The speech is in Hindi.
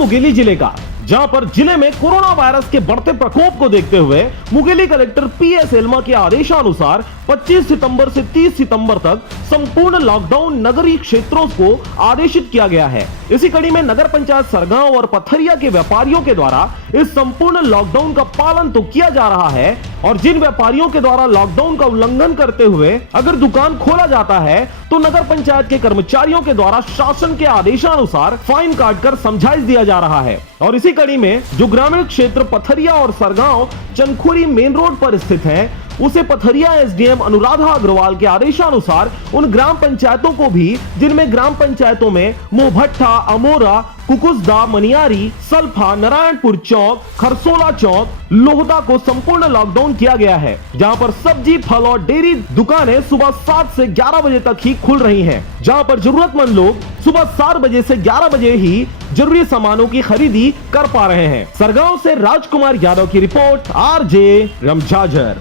मुंगेली जिले का, जहां पर जिले में कोरोना वायरस के बढ़ते प्रकोप को देखते हुए मुंगेली कलेक्टर पीएस एल्मा के आदेशानुसार 25 सितंबर से 30 सितंबर तक संपूर्ण लॉकडाउन नगरीय क्षेत्रों को आदेशित किया गया है। इसी कड़ी में नगर पंचायत सरगांव और पथरिया के व्यापारियों के द्वारा इस संपूर्ण लॉकडाउन का पालन तो किया जा रहा है, और जिन व्यापारियों के द्वारा लॉकडाउन का उल्लंघन करते हुए अगर दुकान खोला जाता है तो नगर पंचायत के कर्मचारियों के द्वारा शासन के आदेशानुसार फाइन काटकर समझाइश दिया जा रहा है। और इसी कड़ी में जो ग्रामीण क्षेत्र पथरिया और सरगांव चनखुरी मेन रोड पर स्थित है, उसे पथरिया एसडीएम अनुराधा अग्रवाल के आदेशानुसार उन ग्राम पंचायतों को भी, जिनमें ग्राम पंचायतों में मोहभट्टा, अमोरा, कुकुसदा, मनियारी, सल्फा, नारायणपुर चौक, खरसोला चौक, लोहदा को संपूर्ण लॉकडाउन किया गया है, जहां पर सब्जी, फल और डेयरी दुकानें सुबह 7 से 11 बजे तक ही खुल रही हैं, जहां पर जरूरतमंद लोग सुबह 7 बजे से 11 बजे ही जरूरी सामानों की खरीदी कर पा रहे हैं। सरगांव से राजकुमार यादव की रिपोर्ट, आरजे रमझाझर।